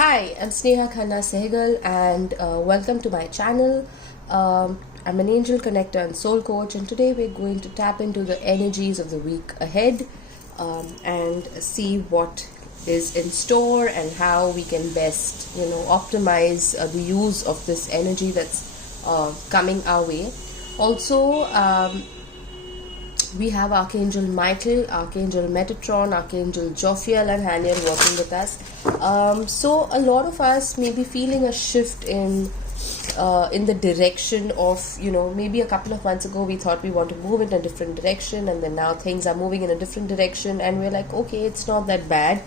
Hi, I'm Sneha Khanna Sehgal, and welcome to my channel. I'm an angel connector and soul coach, and today we're going to tap into the energies of the week ahead and see what is in store and how we can best, optimize the use of this energy that's coming our way. Also, we have Archangel Michael, Archangel Metatron, Archangel Jophiel, and Haniel working with us. So a lot of us may be feeling a shift in the direction of, maybe a couple of months ago we thought we want to move in a different direction, and then now things are moving in a different direction, and we're like, okay, it's not that bad.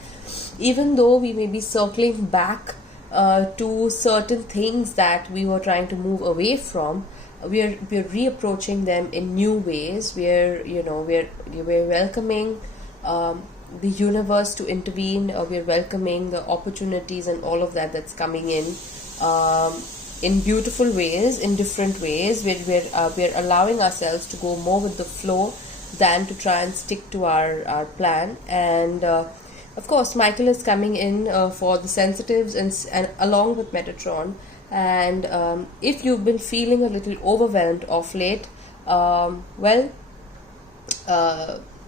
Even though we may be circling back to certain things that we were trying to move away from, we're reapproaching them in new ways. We're welcoming the universe to intervene. We're welcoming the opportunities and all of that's coming in beautiful ways, in different ways. We're allowing ourselves to go more with the flow than to try and stick to our plan. And of course, Michael is coming in for the sensitives and along with Metatron. And if you've been feeling a little overwhelmed of late,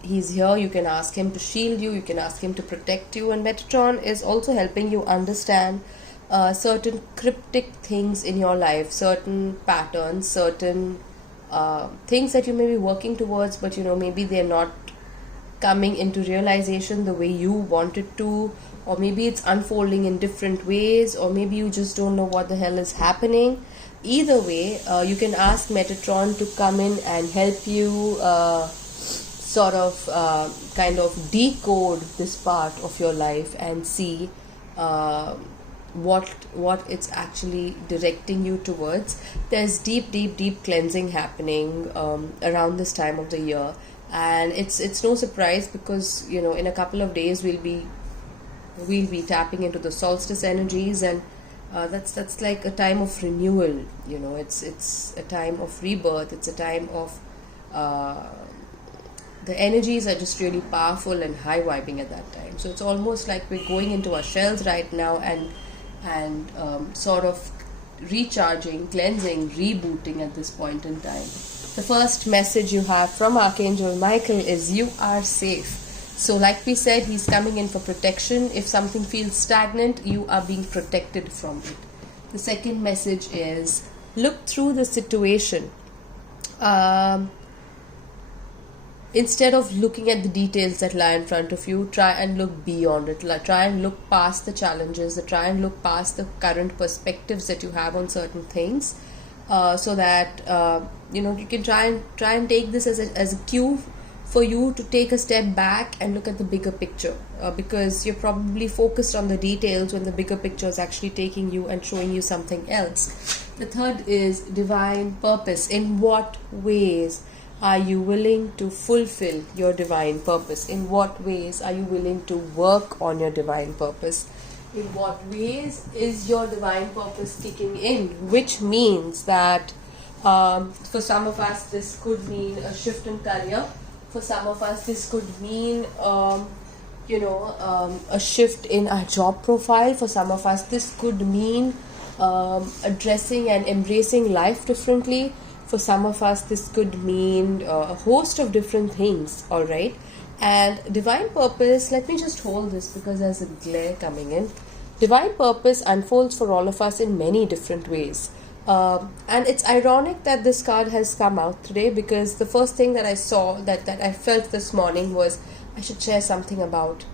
he's here. You can ask him to shield you, you can ask him to protect you, and Metatron is also helping you understand certain cryptic things in your life, certain patterns, certain things that you may be working towards, but maybe they're not coming into realization the way you wanted to, or maybe it's unfolding in different ways, or maybe you just don't know what the hell is happening. Either way, you can ask Metatron to come in and help you kind of decode this part of your life and see what it's actually directing you towards. There's deep cleansing happening around this time of the year, and it's no surprise because in a couple of days we'll be tapping into the solstice energies, and that's like a time of renewal. It's a time of rebirth. It's a time of the energies are just really powerful and high vibing at that time. So it's almost like we're going into our shells right now and sort of recharging, cleansing, rebooting at this point in time. The first message you have from Archangel Michael is you are safe. So like we said, he's coming in for protection. If something feels stagnant, you are being protected from it. The second message is look through the situation. Instead of looking at the details that lie in front of you, try and look beyond it. Try and look past the challenges, try and look past the current perspectives that you have on certain things, so that you can try and take this as a cue for you to take a step back and look at the bigger picture, because you're probably focused on the details when the bigger picture is actually taking you and showing you something else. The third is divine purpose. In what ways are you willing to fulfill your divine purpose? In what ways are you willing to work on your divine purpose? In what ways is your divine purpose kicking in? Which means that for some of us this could mean a shift in career. For some of us this could mean a shift in our job profile. For some of us this could mean addressing and embracing life differently. For some of us this could mean a host of different things. All right. And divine purpose, let me just hold this because there's a glare coming in. Divine purpose unfolds for all of us in many different ways. And it's ironic that this card has come out today, because the first thing that I saw, that I felt this morning, was I should share something about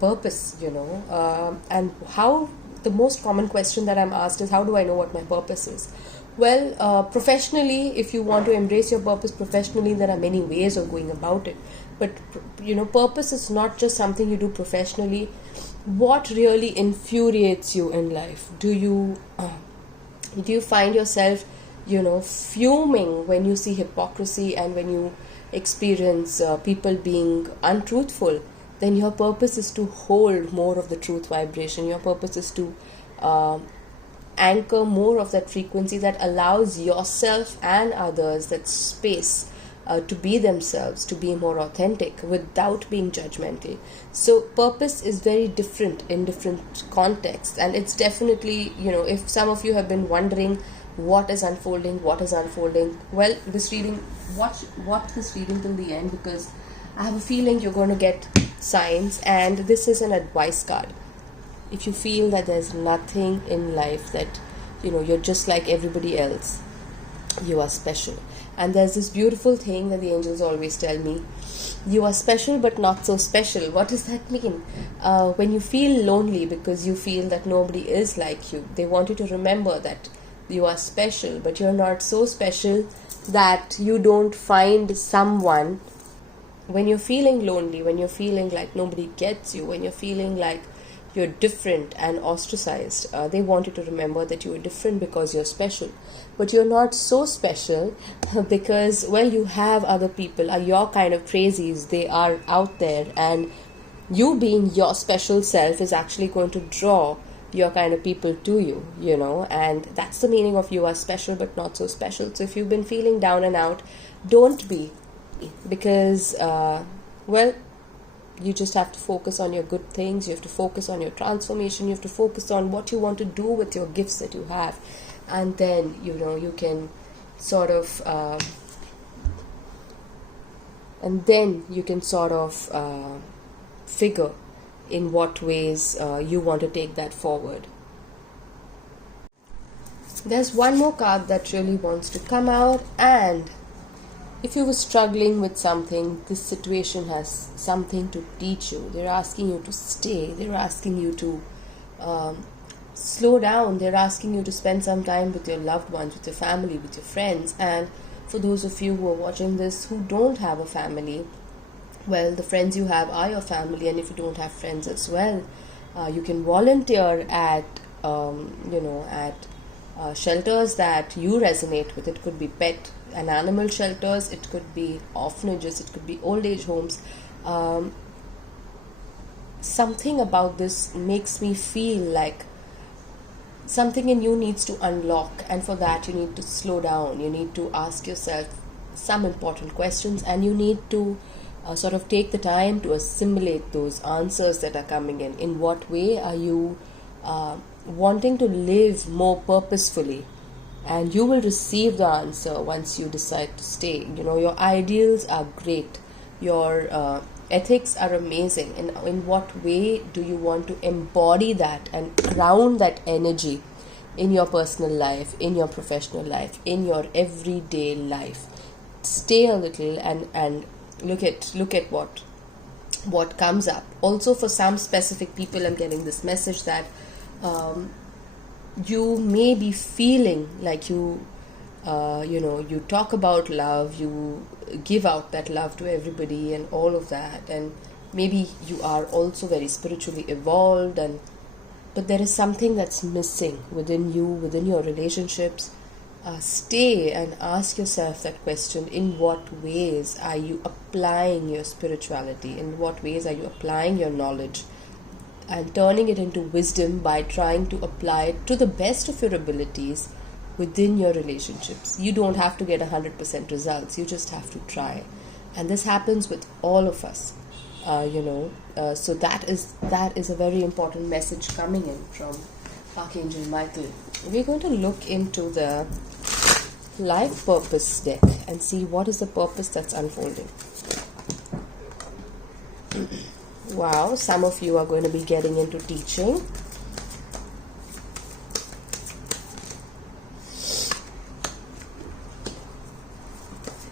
purpose, and how the most common question that I'm asked is, how do I know what my purpose is? Well, professionally, if you want to embrace your purpose professionally, there are many ways of going about it. But, purpose is not just something you do professionally. What really infuriates you in life? Do you find yourself, fuming when you see hypocrisy and when you experience people being untruthful? Then your purpose is to hold more of the truth vibration. Your purpose is to anchor more of that frequency that allows yourself and others that space to be themselves, to be more authentic without being judgmental. So purpose is very different in different contexts, and it's definitely, if some of you have been wondering what is unfolding, well, watch this reading till the end, because I have a feeling you're going to get signs, and this is an advice card. If you feel that there's nothing in life that, you're just like everybody else, you are special. And there's this beautiful thing that the angels always tell me: you are special but not so special. What does that mean? When you feel lonely because you feel that nobody is like you, they want you to remember that you are special, but you're not so special that you don't find someone. When you're feeling lonely, when you're feeling like nobody gets you, when you're feeling like you're different and ostracized, they want you to remember that you are different because you're special. But you're not so special because, well, you have other people, your kind of crazies, they are out there, and you being your special self is actually going to draw your kind of people to you, and that's the meaning of you are special but not so special. So if you've been feeling down and out, don't be, because, well, you just have to focus on your good things. You have to focus on your transformation. You have to focus on what you want to do with your gifts that you have. And then, you can sort of, figure in what ways you want to take that forward. There's one more card that really wants to come out, and if you were struggling with something, this situation has something to teach you. They're asking you to stay. They're asking you to slow down. They're asking you to spend some time with your loved ones, with your family, with your friends. And for those of you who are watching this who don't have a family, well, the friends you have are your family. And if you don't have friends as well, you can volunteer at shelters that you resonate with. It could be pet and animal shelters, it could be orphanages, it could be old age homes. Something about this makes me feel like something in you needs to unlock, and for that you need to slow down. You need to ask yourself some important questions, and you need to sort of take the time to assimilate those answers that are coming in. In what way are you wanting to live more purposefully? And you will receive the answer once you decide to stay. Your ideals are great. Your ethics are amazing. And in what way do you want to embody that and ground that energy in your personal life, in your professional life, in your everyday life? Stay a little and look at what comes up. Also, for some specific people, I'm getting this message that you may be feeling like you talk about love, you give out that love to everybody and all of that, and maybe you are also very spiritually evolved, but there is something that's missing within you, within your relationships. Stay and ask yourself that question: in what ways are you applying your spirituality? In what ways are you applying your knowledge and turning it into wisdom by trying to apply it to the best of your abilities within your relationships? You don't have to get 100% results. You just have to try. And this happens with all of us, so that is a very important message coming in from Archangel Michael. We're going to look into the life purpose deck and see what is the purpose that's unfolding. Wow, some of you are going to be getting into teaching.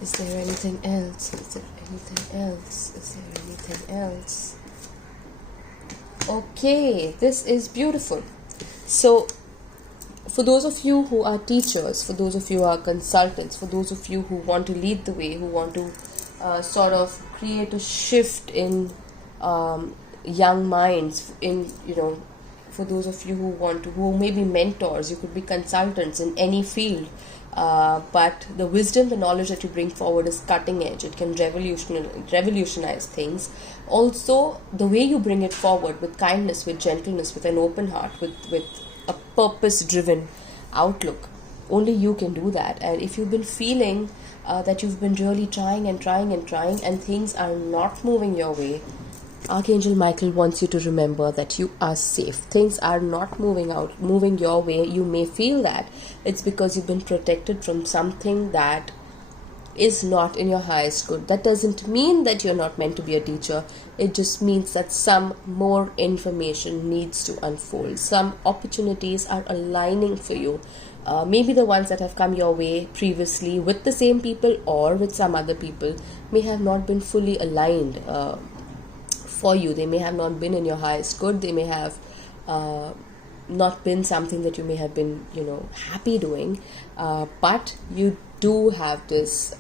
Is there anything else? Is there anything else? Is there anything else? Okay, this is beautiful. So, for those of you who are teachers, for those of you who are consultants, for those of you who want to lead the way, who want to sort of create a shift in young minds, for those of you who may be mentors, you could be consultants in any field, but the wisdom, the knowledge that you bring forward is cutting edge. It can revolutionize things. Also, the way you bring it forward with kindness, with gentleness, with an open heart, with a purpose driven outlook, Only you can do that. And if you've been feeling that you've been really trying and trying and trying and things are not moving your way, Archangel Michael wants you to remember that you are safe. Things are not moving your way. You may feel that it's because you've been protected from something that is not in your highest good. That doesn't mean that you're not meant to be a teacher. It just means that some more information needs to unfold. Some opportunities are aligning for you. Maybe the ones that have come your way previously with the same people or with some other people may have not been fully aligned for you. They may have not been in your highest good. They may have not been something that you may have been, happy doing. But you do have this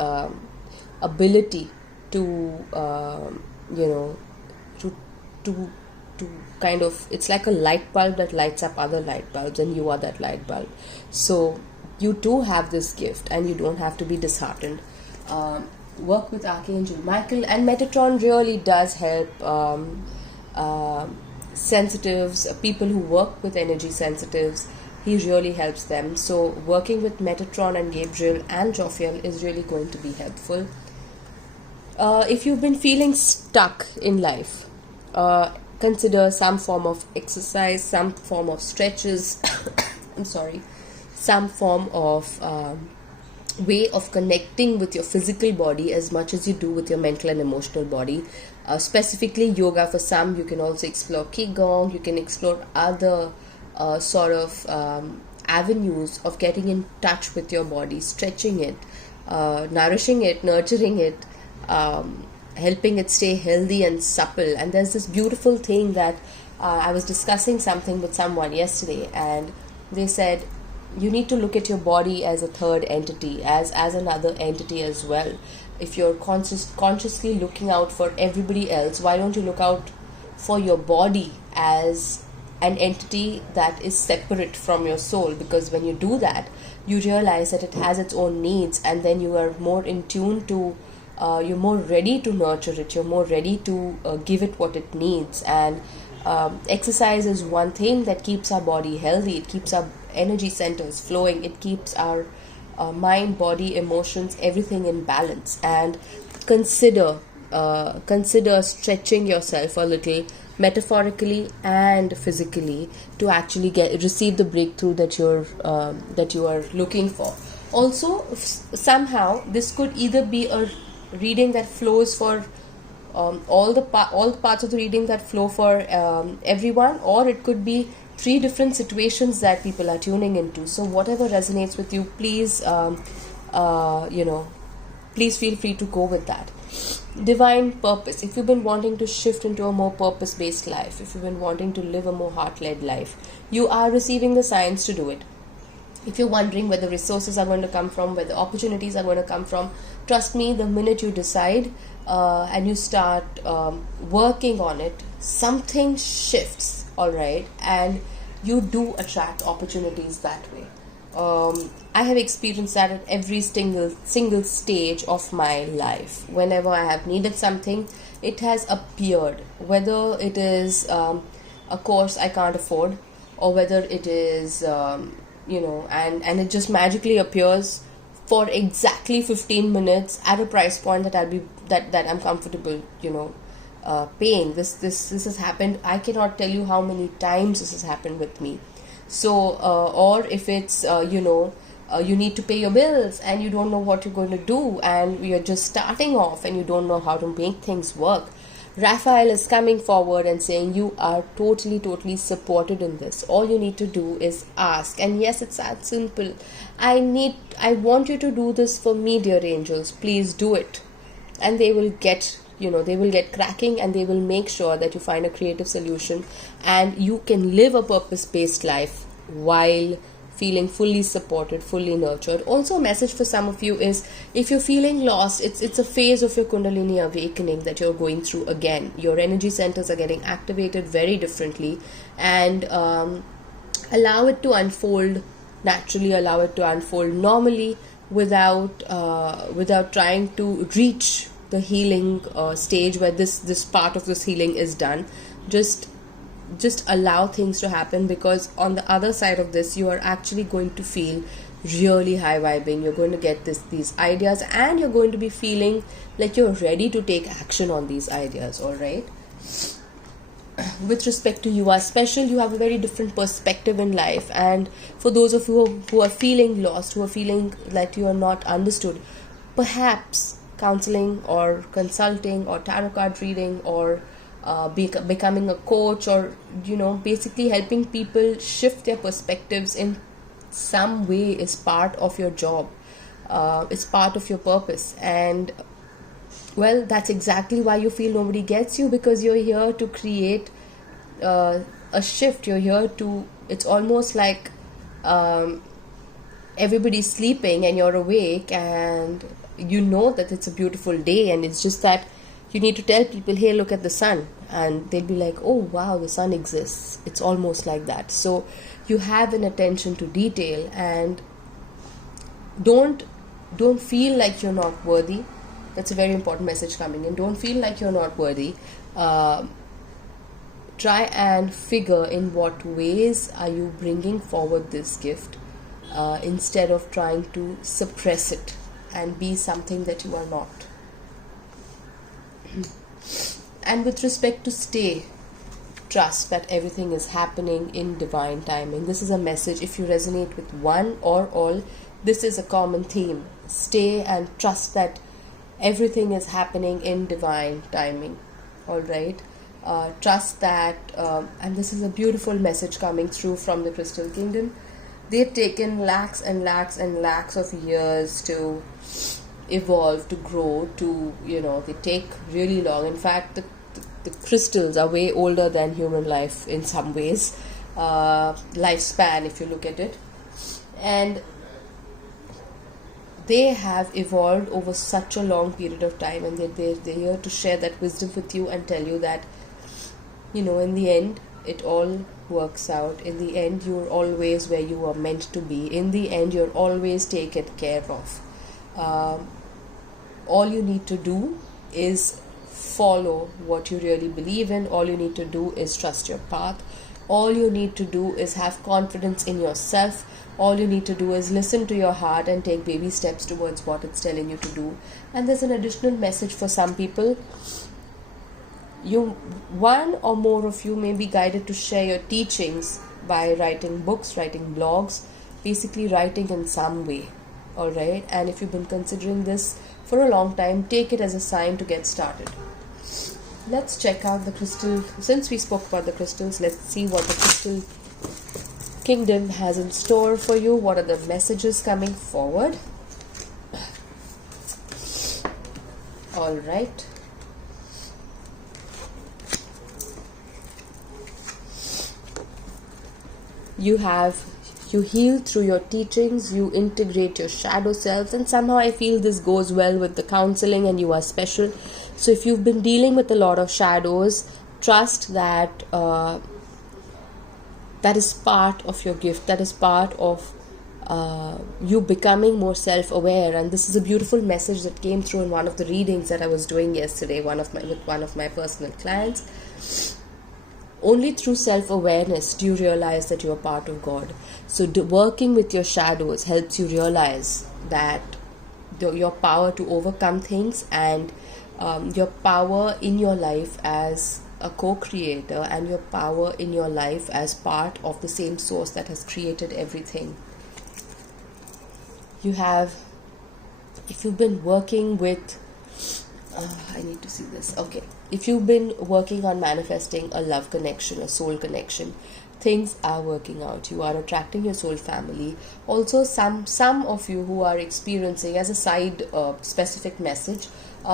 ability to, to kind of, it's like a light bulb that lights up other light bulbs, and you are that light bulb. So you do have this gift, and you don't have to be disheartened. Work with Archangel Michael, and Metatron really does help sensitives, people who work with energy sensitives. He really helps them. So working with Metatron and Gabriel and Jophiel is really going to be helpful. If you've been feeling stuck in life, consider some form of exercise, some form of stretches, some form of way of connecting with your physical body as much as you do with your mental and emotional body. Specifically yoga for some. You can also explore Qigong. You can explore other avenues of getting in touch with your body, stretching it, nourishing it, nurturing it, helping it stay healthy and supple. And there's this beautiful thing that I was discussing something with someone yesterday, and they said you need to look at your body as a third entity, as another entity as well. If you're consciously looking out for everybody else, why don't you look out for your body as an entity that is separate from your soul? Because when you do that, you realize that it has its own needs, and then you are more in tune to, you're more ready to nurture it, you're more ready to give it what it needs. And exercise is one thing that keeps our body healthy. It keeps our energy centers flowing. It keeps our mind, body, emotions, everything in balance. And consider stretching yourself a little, metaphorically and physically, to actually receive the breakthrough that you are looking for. Also, somehow this could either be a reading that flows for all the parts of the reading that flow for everyone, or it could be 3 different situations that people are tuning into. So whatever resonates with you, please please feel free to go with that. Divine purpose. If you've been wanting to shift into a more purpose-based life, if you've been wanting to live a more heart-led life, you are receiving the signs to do it. If you're wondering where the resources are going to come from, where the opportunities are going to come from, trust me, the minute you decide and you start working on it, something shifts, all right, and you do attract opportunities that way. I have experienced that at every single stage of my life. Whenever I have needed something, it has appeared, whether it is a course I can't afford, or whether it is and it just magically appears for exactly 15 minutes at a price point that I'm comfortable paying. This has happened. I cannot tell you how many times this has happened with me. So or if it's you need to pay your bills and you don't know what you're going to do, and you're just starting off and you don't know how to make things work, Raphael is coming forward and saying you are totally supported in this. All you need to do is ask. And yes, it's that simple. I want you to do this for me, dear angels. Please do it. And they will get cracking, and they will make sure that you find a creative solution and you can live a purpose-based life while feeling fully supported, fully nurtured. Also, a message for some of you is, if you're feeling lost, it's a phase of your Kundalini awakening that you're going through again. Your energy centers are getting activated very differently, and allow it to unfold naturally, allow it to unfold normally, without trying to reach the healing stage where this part of this healing is done. Just allow things to happen, because on the other side of this, you are actually going to feel really high vibing. You're going to get these ideas, and you're going to be feeling like you're ready to take action on these ideas. All right. With respect to you are special, you have a very different perspective in life, and for those of you who are feeling lost, who are feeling that you are not understood, perhaps counseling or consulting or tarot card reading or becoming a coach, or basically helping people shift their perspectives in some way is part of your job. It's part of your purpose, and well, that's exactly why you feel nobody gets you, because you're here to create a shift. You're here to, it's almost like everybody's sleeping and you're awake, and you know that it's a beautiful day, and it's just that you need to tell people, hey, look at the sun, and they'll be like, oh wow, the sun exists. It's almost like that. So you have an attention to detail, and don't feel like you're not worthy. That's a very important message coming in. Don't feel like you're not worthy. Try and figure in what ways are you bringing forward this gift, instead of trying to suppress it and be something that you are not. And with respect to stay, trust that everything is happening in divine timing. This is a message. If you resonate with one or all, this is a common theme. Stay and trust that everything is happening in divine timing. All right. Trust that, and this is a beautiful message coming through from the Crystal Kingdom. They've taken lakhs and lakhs and lakhs of years to evolve, to grow, to, they take really long. In fact, the crystals are way older than human life in some ways, lifespan, if you look at it. And they have evolved over such a long period of time, and they're here to share that wisdom with you and tell you that, in the end, it all works out. In the end, you're always where you are meant to be. In the end, you're always taken care of. All you need to do is follow what you really believe in. All you need to do is trust your path. All you need to do is have confidence in yourself. All you need to do is listen to your heart and take baby steps towards what it's telling you to do. And there's an additional message for some people. One or more of you may be guided to share your teachings by writing books, writing blogs, basically writing in some way. All right. And if you've been considering this for a long time, take it as a sign to get started. Let's check out the crystal. Since we spoke about the crystals, let's see what the Crystal Kingdom has in store for you. What are the messages coming forward? All right. You heal through your teachings, you integrate your shadow selves, and somehow I feel this goes well with the counseling, and you are special. So if you've been dealing with a lot of shadows, trust that that is part of your gift, that is part of you becoming more self-aware. And this is a beautiful message that came through in one of the readings that I was doing yesterday, with one of my personal clients. Only through self-awareness do you realize that you are part of God. So working with your shadows helps you realize that your power to overcome things, and your power in your life as a co-creator, and your power in your life as part of the same source that has created everything. If you've been working with, I need to see this. Okay. If you've been working on manifesting a love connection, a soul connection, things are working out. You are attracting your soul family. Also, some of you who are experiencing, as a side specific message,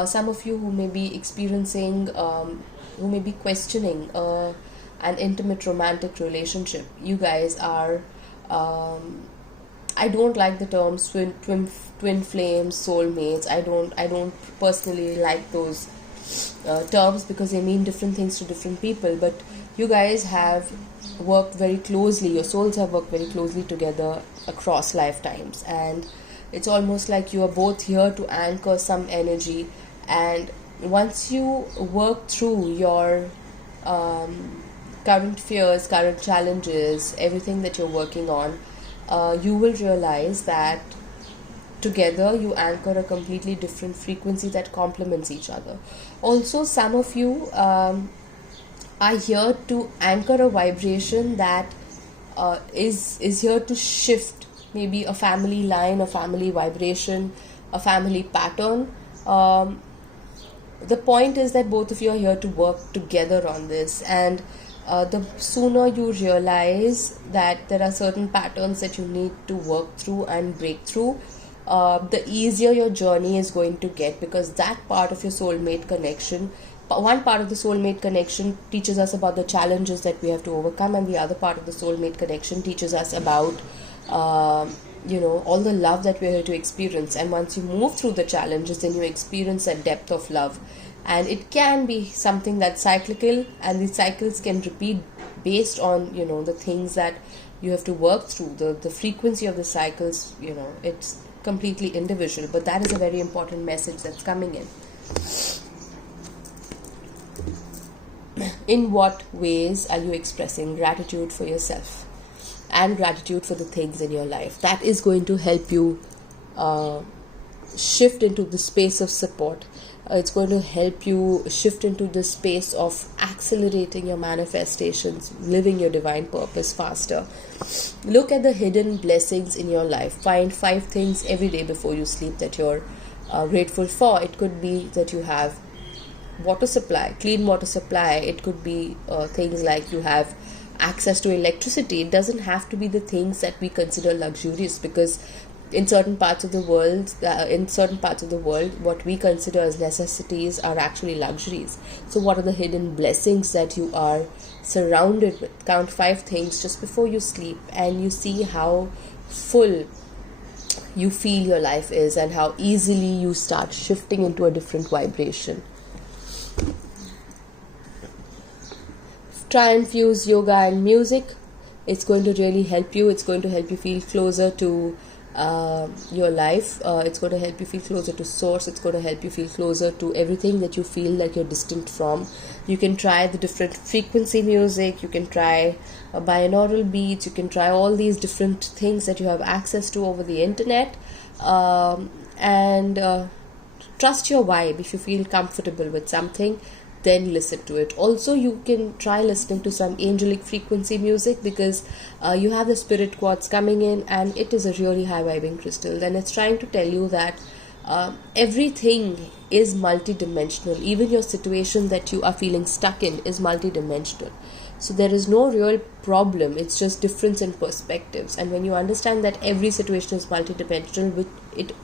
some of you who may be experiencing, who may be questioning an intimate romantic relationship. You guys are, I don't like the terms twin flames, soulmates. I don't personally like those terms, because they mean different things to different people. But you guys have worked very closely, your souls have worked very closely together across lifetimes, and it's almost like you are both here to anchor some energy. And once you work through your current fears, current challenges, everything that you're working on, you will realize that together you anchor a completely different frequency that complements each other. Also, some of you are here to anchor a vibration that is here to shift maybe a family line, a family vibration, a family pattern. The point is that both of you are here to work together on this, and the sooner you realize that there are certain patterns that you need to work through and break through, the easier your journey is going to get, because that part of your soulmate connection, one part of the soulmate connection teaches us about the challenges that we have to overcome, and the other part of the soulmate connection teaches us about all the love that we're here to experience. And once you move through the challenges, then you experience that depth of love, and it can be something that's cyclical, and these cycles can repeat based on the things that you have to work through. The frequency of the cycles, it's completely individual, but that is a very important message that's coming in. In what ways are you expressing gratitude for yourself and gratitude for the things in your life? That is going to help you shift into the space of support. It's going to help you shift into the space of accelerating your manifestations, living your divine purpose faster. Look at the hidden blessings in your life. Find 5 things every day before you sleep that you're grateful for. It could be that you have water supply, clean water supply. It could be things like you have access to electricity. It doesn't have to be the things that we consider luxurious, because in certain parts of the world, what we consider as necessities are actually luxuries. So what are the hidden blessings that you are surrounded with? Count 5 things just before you sleep, and you see how full you feel your life is, and how easily you start shifting into a different vibration. Try and fuse yoga and music. It's going to really help you. It's going to help you feel closer to your life. It's going to help you feel closer to source. It's going to help you feel closer to everything that you feel like you're distant from. You can try the different frequency music. You can try binaural beats. You can try all these different things that you have access to over the internet, and trust your vibe. If you feel comfortable with something, then listen to it. Also, you can try listening to some angelic frequency music, because you have the spirit quartz coming in, and it is a really high vibing crystal. Then it's trying to tell you that everything is multidimensional. Even your situation that you are feeling stuck in is multidimensional. So there is no real problem. It's just difference in perspectives. And when you understand that every situation is multidimensional,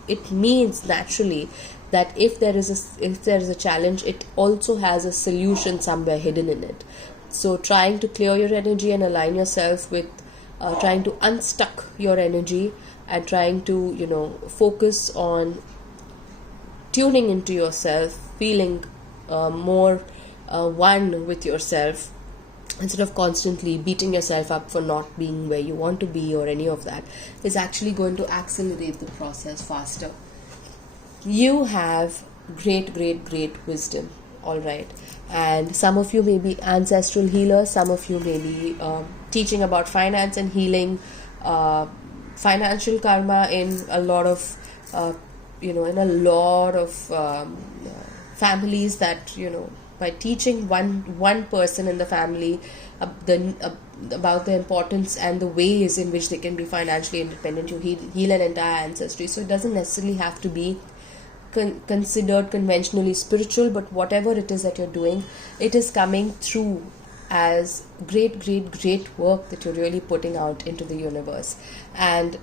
it means naturally that if there is a challenge, it also has a solution somewhere hidden in it. So trying to clear your energy and align yourself with trying to unstuck your energy, and trying to focus on tuning into yourself, feeling more one with yourself, instead of constantly beating yourself up for not being where you want to be or any of that, is actually going to accelerate the process faster. You have great wisdom, all right, and some of you may be ancestral healers. Some of you may be teaching about finance and healing financial karma in a lot of families, that by teaching one person in the family about the importance and the ways in which they can be financially independent, you heal an entire ancestry. So it doesn't necessarily have to be considered conventionally spiritual, but whatever it is that you're doing, it is coming through as great work that you're really putting out into the universe. And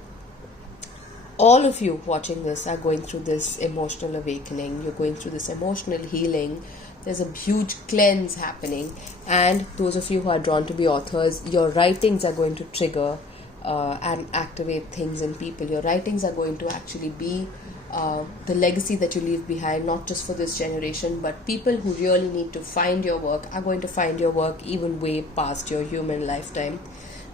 all of you watching this are going through this emotional awakening. You're going through this emotional healing. There's a huge cleanse happening, and those of you who are drawn to be authors, your writings are going to trigger and activate things in people. Your writings are going to actually be the legacy that you leave behind, not just for this generation, but people who really need to find your work are going to find your work even way past your human lifetime,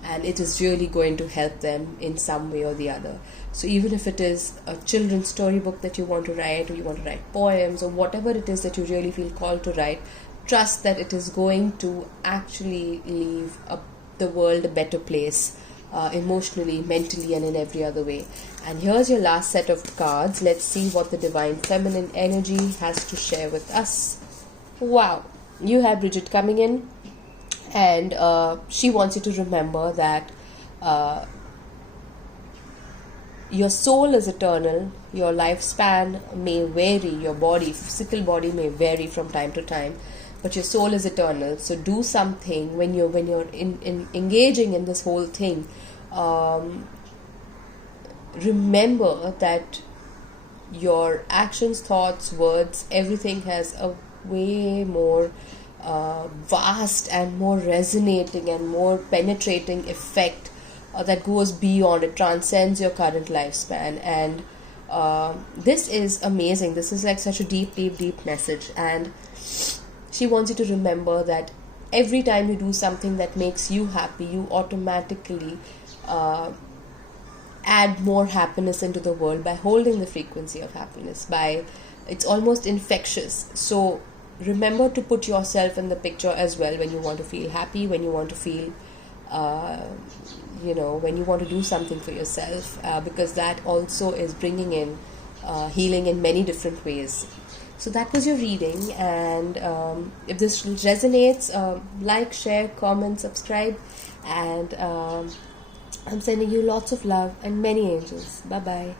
and it is really going to help them in some way or the other. So even if it is a children's storybook that you want to write, or you want to write poems, or whatever it is that you really feel called to write, trust that it is going to actually leave the world a better place emotionally, mentally, and in every other way. And here's your last set of cards. Let's see what the Divine Feminine energy has to share with us. Wow, you have Bridget coming in, and she wants you to remember that your soul is eternal. Your lifespan may vary, your physical body may vary from time to time, but your soul is eternal. So do something when you're in engaging in this whole thing. Remember that your actions, thoughts, words, everything has a way more vast and more resonating and more penetrating effect that goes beyond, it transcends your current lifespan. And this is amazing. This is like such a deep message. And she wants you to remember that every time you do something that makes you happy, you automatically add more happiness into the world by holding the frequency of happiness. It's almost infectious. So remember to put yourself in the picture as well when you want to feel happy, when you want to feel when you want to do something for yourself, because that also is bringing in healing in many different ways. So that was your reading, and if this resonates, like, share, comment, subscribe, and I'm sending you lots of love and many angels. Bye bye.